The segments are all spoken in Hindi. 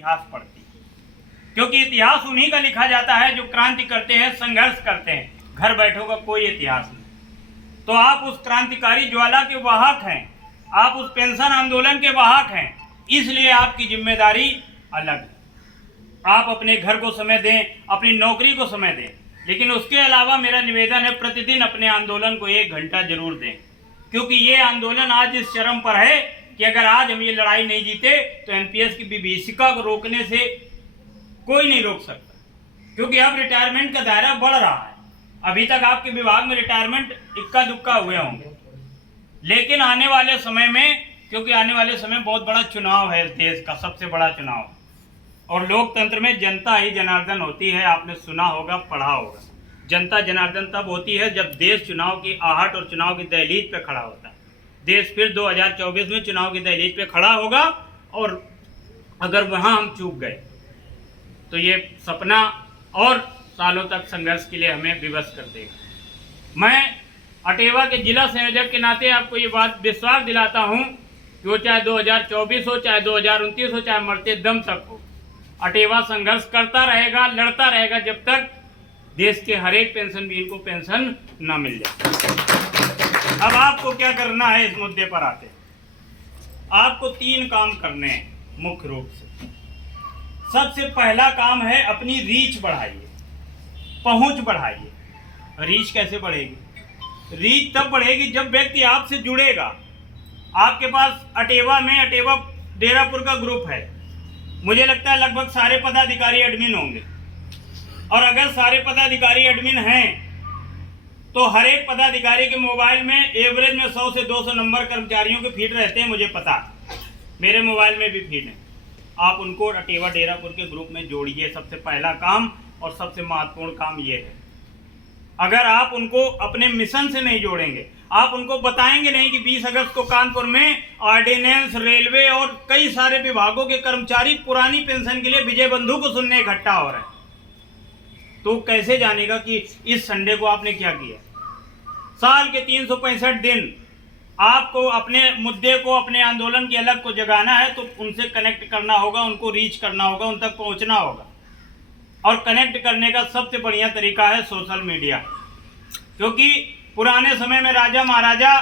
इतिहास पढ़ती है, क्योंकि इतिहास उन्हीं का लिखा जाता है जो क्रांति करते हैं, संघर्ष करते हैं। घर बैठों का कोई इतिहास नहीं। तो आप उस क्रांतिकारी ज्वाला के वाहक हैं, आप उस पेंशन आंदोलन के वाहक हैं, इसलिए आपकी जिम्मेदारी अलग है। आप अपने घर को समय दें, अपनी नौकरी को समय दें, लेकिन उसके अलावा मेरा निवेदन है प्रतिदिन अपने आंदोलन को 1 घंटा जरूर दें, क्योंकि ये आंदोलन आज इस चरम पर है कि अगर आज हम ये लड़ाई नहीं जीते तो एनपीएस की विभीषिका को रोकने से कोई नहीं रोक सकता, क्योंकि अब रिटायरमेंट का दायरा बढ़ रहा है। अभी तक आपके विभाग में रिटायरमेंट इक्का दुक्का हुए होंगे, लेकिन आने वाले समय में, क्योंकि आने वाले समय बहुत बड़ा चुनाव है, देश का सबसे बड़ा चुनाव, और लोकतंत्र में जनता ही जनार्दन होती है। आपने सुना होगा, पढ़ा होगा, जनता जनार्दन तब होती है जब देश चुनाव की आहट और चुनाव की दहलीज पे खड़ा होता है। देश फिर 2024 में चुनाव की दहलीज पे खड़ा होगा, और अगर वहां हम चूक गए तो ये सपना और सालों तक संघर्ष के लिए हमें विवश कर देगा। मैं अटेवा के जिला संयोजक के नाते आपको ये बात विश्वास दिलाता हूँ कि वो चाहे 2024 हो, चाहे 2029 हो, चाहे मरते दम तक हो, अटेवा संघर्ष करता रहेगा, लड़ता रहेगा, जब तक देश के हर एक पेंशनवीर को पेंशन न मिल जाए। अब आपको क्या करना है, इस मुद्दे पर आते हैं। आपको 3 काम करने हैं मुख्य रूप से। सबसे पहला काम है अपनी रीच बढ़ाइए, पहुंच बढ़ाइए। रीच कैसे बढ़ेगी? रीच तब बढ़ेगी जब व्यक्ति आपसे जुड़ेगा। आपके पास अटेवा में, अटेवा डेरापुर का ग्रुप है, मुझे लगता है लगभग सारे पदाधिकारी एडमिन होंगे, और अगर सारे पदाधिकारी एडमिन हैं तो हर एक पदाधिकारी के मोबाइल में एवरेज में 100 से 200 नंबर कर्मचारियों के फीड रहते हैं, मुझे पता है, मेरे मोबाइल में भी फीड है। आप उनको अटेवा डेरापुर के ग्रुप में जोड़िए, सबसे पहला काम और सबसे महत्वपूर्ण काम ये है। अगर आप उनको अपने मिशन से नहीं जोड़ेंगे, आप उनको बताएंगे नहीं कि 20 अगस्त को कानपुर में ऑर्डिनेंस, रेलवे और कई सारे विभागों के कर्मचारी पुरानी पेंशन के लिए विजय बंधु को सुनने इकट्ठा हो रहे हैं, तो कैसे जानेगा कि इस संडे को आपने क्या किया? साल के 365 दिन आपको अपने मुद्दे को, अपने आंदोलन की अलग को जगाना है, तो उनसे कनेक्ट करना होगा, उनको रीच करना होगा, उन तक पहुंचना होगा। और कनेक्ट करने का सबसे बढ़िया तरीका है सोशल मीडिया, क्योंकि पुराने समय में राजा महाराजा,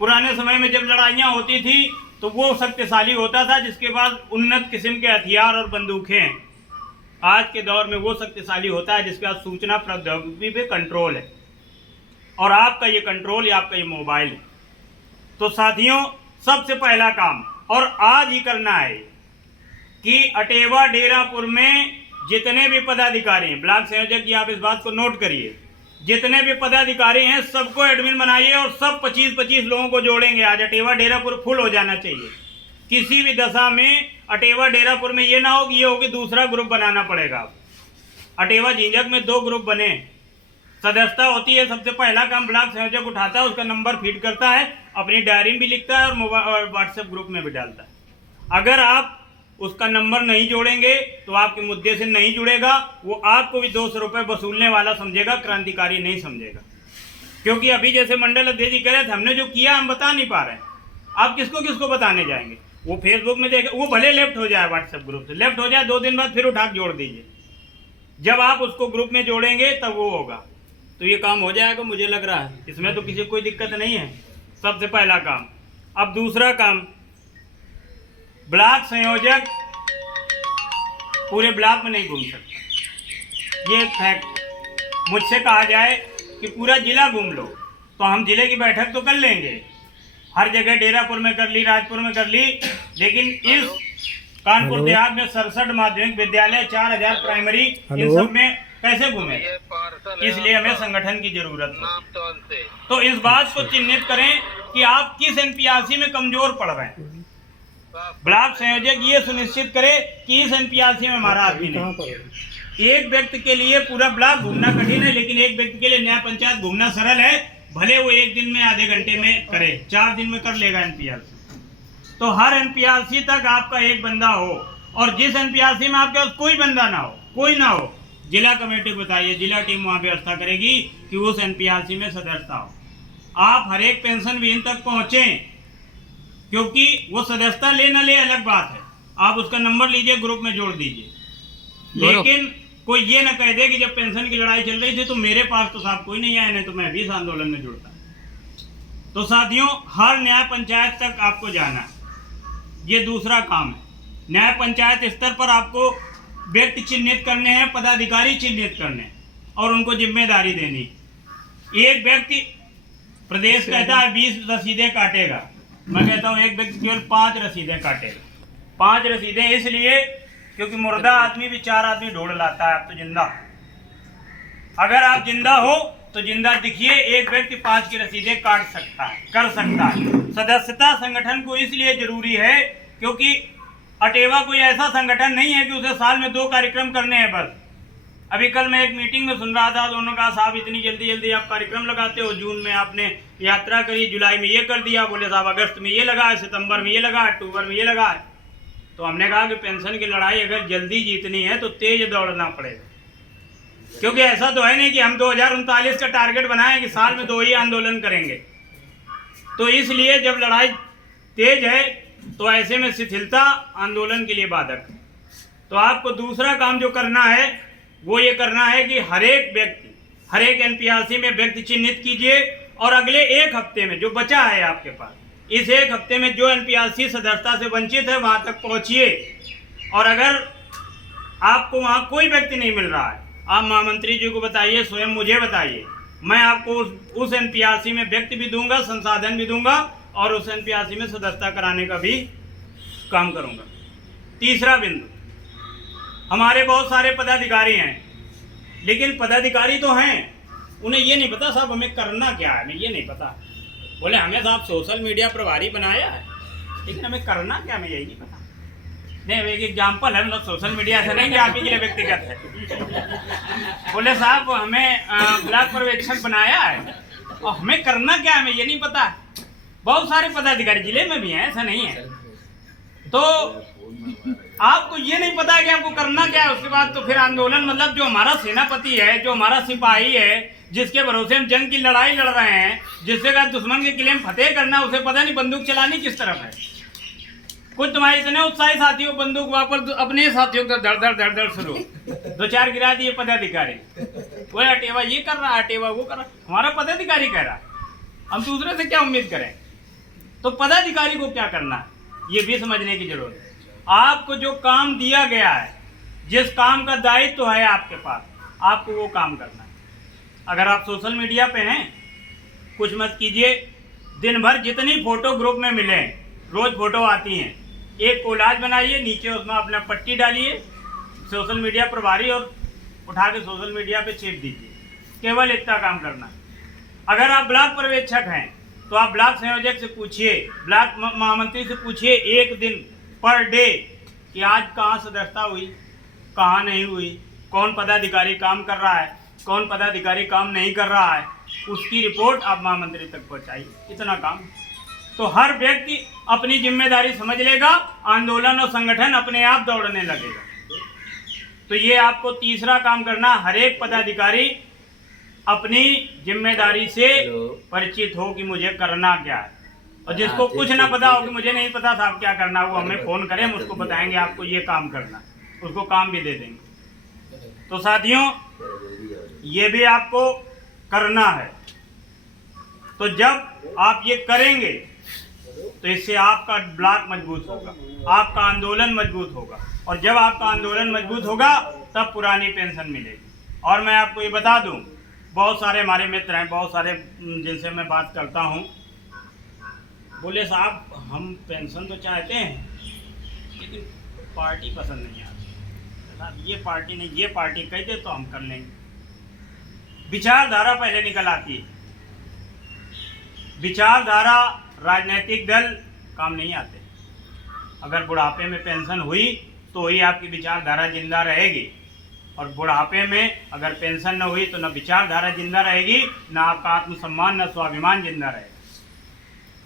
पुराने समय में जब लड़ाइयाँ होती थी तो वो शक्तिशाली होता था जिसके पास उन्नत किस्म के हथियार और बंदूकें हैं। आज के दौर में वो शक्तिशाली होता है जिसके पास सूचना प्रौद्योगिकी पे कंट्रोल है, और आपका ये कंट्रोल या आपका ये मोबाइल है। तो साथियों, सबसे पहला काम और आज ही करना है कि अटेवा डेरापुर में जितने भी पदाधिकारी हैं, ब्लॉक संयोजक जी आप इस बात को नोट करिए, जितने भी पदाधिकारी हैं सबको एडमिन बनाइए और सब 25-25 लोगों को जोड़ेंगे। आज अटेवा डेरापुर फुल हो जाना चाहिए। किसी भी दशा में अटेवा डेरापुर में ये ना हो कि ये हो कि दूसरा ग्रुप बनाना पड़ेगा। अटेवा झिंझक में 2 ग्रुप बने, सदस्यता होती है, सबसे पहला काम ब्लॉक संयोजक उठाता है, उसका नंबर फीड करता है, अपनी डायरी में भी लिखता है और मोबाइल और व्हाट्सएप ग्रुप में भी डालता है। अगर आप उसका नंबर नहीं जोड़ेंगे तो आपके मुद्दे से नहीं जुड़ेगा, वो आपको भी 200 रुपये वसूलने वाला समझेगा, क्रांतिकारी नहीं समझेगा। क्योंकि अभी जैसे मंडल अध्यक्ष जी कह रहे थे, हमने जो किया हम बता नहीं पा रहे हैं, आप किसको किसको बताने जाएंगे? वो फेसबुक में देखे, वो भले लेफ्ट हो जाए, व्हाट्सएप ग्रुप से लेफ्ट हो जाए, 2 दिन बाद फिर उठा के जोड़ दीजिए। जब आप उसको ग्रुप में जोड़ेंगे तब वो होगा, तो ये काम हो जाएगा, मुझे लग रहा है इसमें तो किसी को कोई दिक्कत नहीं है। सबसे पहला काम। अब दूसरा काम, ब्लॉक संयोजक पूरे ब्लॉक में नहीं घूम सकता, ये फैक्ट। मुझसे कहा जाए कि पूरा जिला घूम लो, तो हम जिले की बैठक तो कर लेंगे, हर जगह डेरापुर में कर ली, राजपुर में कर ली, लेकिन इस कानपुर देहात में 67 माध्यमिक विद्यालय, 4000 प्राइमरी, इन सब में कैसे घूमे? इसलिए हमें संगठन की जरूरत है। तो इस बात को चिन्हित करें कि आप किस एनपीआरसी में कमजोर पड़ रहे हैं। ब्लॉक संयोजक ये सुनिश्चित करे कि इस एनपीआरसी में हमारा आदमी नहीं। एक व्यक्ति के लिए पूरा ब्लॉक घूमना कठिन है, लेकिन एक व्यक्ति के लिए न्याय पंचायत घूमना सरल है। भले वो 1 दिन में, आधे घंटे में करे, 4 दिन में कर लेगा एनपीआरसी। तो हर एनपीआरसी तक आपका एक बंदा हो, और जिस एनपीआरसी में आपके पास कोई बंदा ना हो, कोई ना हो, जिला कमेटी को बताइए, जिला टीम वहाँ व्यवस्था करेगी कि उस एनपीआरसी में सदस्यता हो। आप हर एक पेंशन विहीन तक पहुँचें, क्योंकि वो सदस्यता ले न ले अलग बात है, आप उसका नंबर लीजिए, ग्रुप में जोड़ दीजिए। लेकिन कोई ये ना कह दे कि जब पेंशन की लड़ाई चल रही थी तो मेरे पास तो साहब कोई नहीं आया, नहीं तो मैं भी इस आंदोलन में जुड़ता। तो साथियों, हर न्याय पंचायत तक आपको जाना, ये दूसरा काम है। न्याय पंचायत स्तर पर आपको व्यक्ति चिन्हित करने हैं, पदाधिकारी चिन्हित करने हैं और उनको जिम्मेदारी देनी। एक व्यक्ति, प्रदेश कहता है 20 रसीदें काटेगा, मैं कहता हूँ एक व्यक्ति केवल 5 रसीदें काटेगा। 5 रसीदें इसलिए क्योंकि मुर्दा आदमी भी 4 आदमी ढूंढ लाता है। आप तो जिंदा, अगर आप जिंदा हो तो जिंदा दिखिए, एक व्यक्ति 5 की रसीदें काट सकता है, कर सकता है। सदस्यता संगठन को इसलिए जरूरी है क्योंकि अटेवा कोई ऐसा संगठन नहीं है कि उसे साल में 2 कार्यक्रम करने हैं बस। अभी कल मैं एक मीटिंग में सुन रहा था, दोनों कहा साहब इतनी जल्दी जल्दी आप कार्यक्रम लगाते हो, जून में आपने यात्रा करी, जुलाई में ये कर दिया, बोले साहब अगस्त में ये लगा है, सितंबर में ये लगा है, अक्टूबर में ये लगा है। तो हमने कहा कि पेंशन की लड़ाई अगर जल्दी जीतनी है तो तेज दौड़ना पड़ेगा, क्योंकि ऐसा तो है नहीं कि हम 2039 का टारगेट बनाए कि साल में 2 ही आंदोलन करेंगे। तो इसलिए जब लड़ाई तेज है तो ऐसे में शिथिलता आंदोलन के लिए बाधक है। तो आपको दूसरा काम जो करना है वो ये करना है कि हर एक व्यक्ति, हर एक एनपीआरसी में व्यक्ति चिन्हित कीजिए और अगले 1 हफ्ते में जो बचा है आपके पास, इस 1 हफ्ते में जो एनपीआरसी सदस्यता से वंचित है वहां तक पहुंचिए। और अगर आपको वहां कोई व्यक्ति नहीं मिल रहा है, आप महामंत्री जी को बताइए, स्वयं मुझे बताइए, मैं आपको उस एनपीआरसी में व्यक्ति भी दूंगा, संसाधन भी दूंगा और उस एनपीआरसी में सदस्यता कराने का भी काम करूंगा। तीसरा बिंदु, हमारे बहुत सारे पदाधिकारी हैं, लेकिन पदाधिकारी तो हैं, उन्हें ये नहीं पता साहब हमें करना क्या है, हमें ये नहीं पता। बोले हमें साहब सोशल मीडिया प्रभारी बनाया है, लेकिन हमें करना क्या हमें यही नहीं पता। नहीं, एक एग्जाम्पल है, मतलब सोशल मीडिया ऐसा नहीं कि आप ही के लिए व्यक्तिगत है। बोले साहब हमें ब्लॉक पर्यवेक्षक बनाया है और हमें करना क्या है हमें ये नहीं पता। बहुत सारे पदाधिकारी जिले में भी हैं, ऐसा नहीं है। तो आपको ये नहीं पता है कि आपको करना क्या है, उसके बाद तो फिर आंदोलन, मतलब जो हमारा सेनापति है, जो हमारा सिपाही है, जिसके भरोसे हम जंग की लड़ाई लड़ रहे हैं, जिससे का दुश्मन के किले में फतेह करना, उसे पता नहीं बंदूक चलानी किस तरफ है। कुछ तुम्हारे इतने उत्साही साथियों बंदूक वापस अपने साथियों का धड़ धड़ शुरू 2-4 गिरा दिए पदाधिकारी, वो अटेवा ये कर रहा, अटेवा वो कर रहा, हमारा पदाधिकारी कह रहा, हम दूसरे से क्या उम्मीद करें। तो पदाधिकारी को क्या करना है ये भी समझने की जरूरत है। आपको जो काम दिया गया है, जिस काम का दायित्व है आपके पास, आपको वो काम करना है। अगर आप सोशल मीडिया पे हैं, कुछ मत कीजिए, दिन भर जितनी फोटो ग्रुप में मिले, रोज फोटो आती हैं, एक कोलाज बनाइए, नीचे उसमें अपना पट्टी डालिए, सोशल मीडिया प्रभारी, और उठा के सोशल मीडिया पे चेप दीजिए। केवल इतना काम करना है। अगर आप ब्लॉक पर्यवेक्षक हैं तो आप ब्लॉक संयोजक से पूछिए, ब्लॉक महामंत्री से पूछिए, एक दिन पर डे कि आज कहाँ सदस्यता हुई, कहाँ नहीं हुई, कौन पदाधिकारी काम कर रहा है, कौन पदाधिकारी काम नहीं कर रहा है, उसकी रिपोर्ट आप महामंत्री तक पहुँचाइए। इतना काम। तो हर व्यक्ति अपनी जिम्मेदारी समझ लेगा, आंदोलन और संगठन अपने आप दौड़ने लगेगा। तो ये आपको तीसरा काम करना, हर एक पदाधिकारी अपनी जिम्मेदारी से परिचित हो कि मुझे करना क्या है। और जिसको कुछ ना पता हो कि मुझे नहीं पता साहब क्या करना, वो हमें फ़ोन करें, हम उसको बताएंगे आपको ये काम करना, उसको काम भी दे देंगे। तो साथियों, ये भी आपको करना है। तो जब आप ये करेंगे तो इससे आपका ब्लॉक मजबूत होगा, आपका आंदोलन मजबूत होगा, और जब आपका आंदोलन मजबूत होगा तब पुरानी पेंशन मिलेगी। और मैं आपको ये बता दूं, बहुत सारे हमारे मित्र हैं, बहुत सारे जिनसे मैं बात करता हूं, बोले साहब हम पेंशन तो चाहते हैं लेकिन पार्टी पसंद नहीं आती, साहब ये पार्टी नहीं, ये पार्टी कहते तो हम कर लेंगे। विचारधारा पहले निकल आती है। विचारधारा, राजनीतिक दल काम नहीं आते। अगर बुढ़ापे में पेंशन हुई तो ही आपकी विचारधारा जिंदा रहेगी, और बुढ़ापे में अगर पेंशन न हुई तो न विचारधारा जिंदा रहेगी, न आपका आत्मसम्मान, न स्वाभिमान जिंदा रहेगा।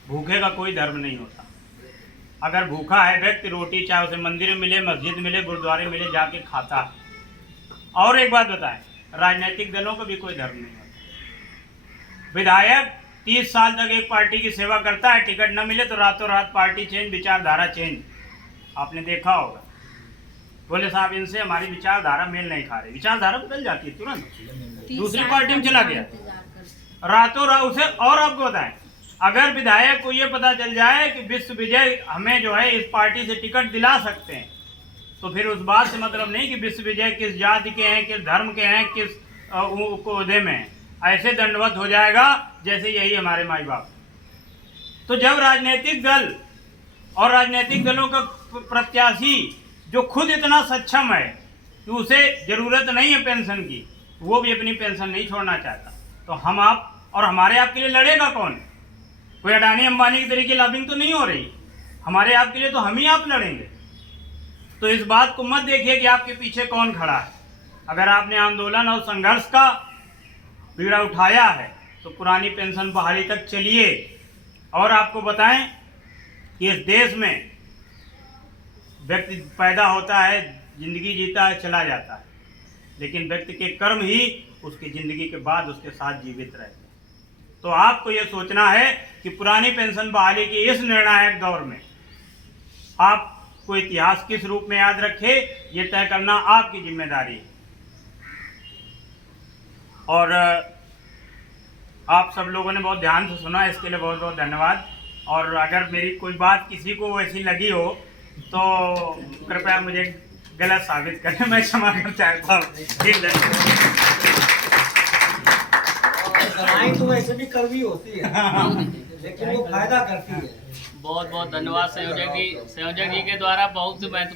भूखे का कोई धर्म नहीं होता। अगर भूखा है व्यक्ति, रोटी चाहे उसे मंदिर में मिले, मस्जिद मिले, गुरुद्वारे मिले, जाके खाता है। और एक बात बताएं, राजनीतिक दलों का भी कोई धर्म नहीं होता। विधायक 30 साल तक एक पार्टी की सेवा करता है, टिकट न मिले तो रातों रात पार्टी चेंज, विचारधारा चेंज। आपने देखा होगा। बोले साहब इनसे हमारी विचारधारा मेल नहीं खा रही, विचारधारा बदल जाती है तुरंत, दूसरी पार्टी में चला गया रातों रात उसे। और आपको बताएं, अगर विधायक को ये पता चल जाए कि विश्व विजय हमें जो है इस पार्टी से टिकट दिला सकते हैं, तो फिर उस बात से मतलब नहीं कि विश्व विजय किस जाति के हैं, किस धर्म के हैं, किस ओहदे में हैं। ऐसे दंडवत हो जाएगा जैसे यही हमारे माई बाप। तो जब राजनीतिक दल और राजनीतिक दलों का प्रत्याशी जो खुद इतना सक्षम है कि उसे जरूरत नहीं है पेंशन की, वो भी अपनी पेंशन नहीं छोड़ना चाहता, तो हम आप और हमारे आप के लिए लड़ेगा कौन? कोई अडानी अंबानी की तरीके लॉबिंग तो नहीं हो रही, हमारे आप के लिए तो हम ही आप लड़ेंगे। तो इस बात को मत देखिए कि आपके पीछे कौन खड़ा है। अगर आपने आंदोलन और संघर्ष का बीड़ा उठाया है तो पुरानी पेंशन बहाली तक चलिए। और आपको बताएं कि इस देश में व्यक्ति पैदा होता है, जिंदगी जीता है, चला जाता है, लेकिन व्यक्ति के कर्म ही उसकी जिंदगी के बाद उसके साथ जीवित रहते हैं। तो आपको ये सोचना है कि पुरानी पेंशन बहाली के इस निर्णायक दौर में आपको इतिहास किस रूप में याद रखे, ये तय करना आपकी जिम्मेदारी है। और आप सब लोगों ने बहुत ध्यान से सुना, इसके लिए बहुत बहुत धन्यवाद। और अगर मेरी कोई बात किसी को ऐसी लगी हो तो कृपया मुझे गलत साबित करें, मैं क्षमा कर चाहता हूँ। ठीक दवाई तो वैसे भी कड़वी होती है लेकिन वो फायदा करती है। बहुत बहुत धन्यवाद संयोजक जी के द्वारा बहुत महत्वपूर्ण